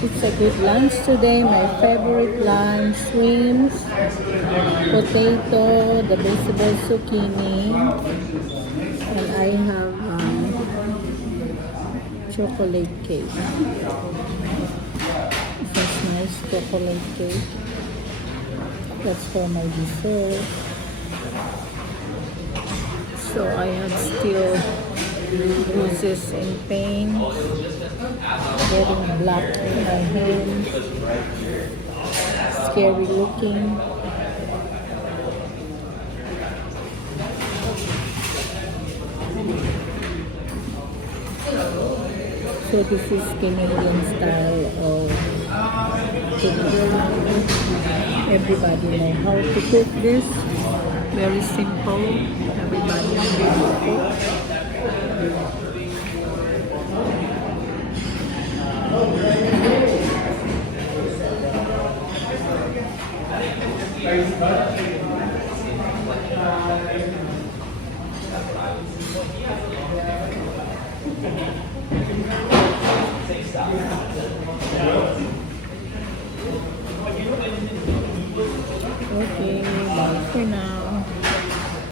It's a good lunch today. My favorite lunch: shrimps, potato, the vegetable zucchini, and I have chocolate cake. It's a nice chocolate cake. That's for my dessert. So I have still bruises and pain, getting black in my hands, scary looking. So this is Canadian style of cooking. Everybody know how to cook this. Very simple. Everybody knows how to cook.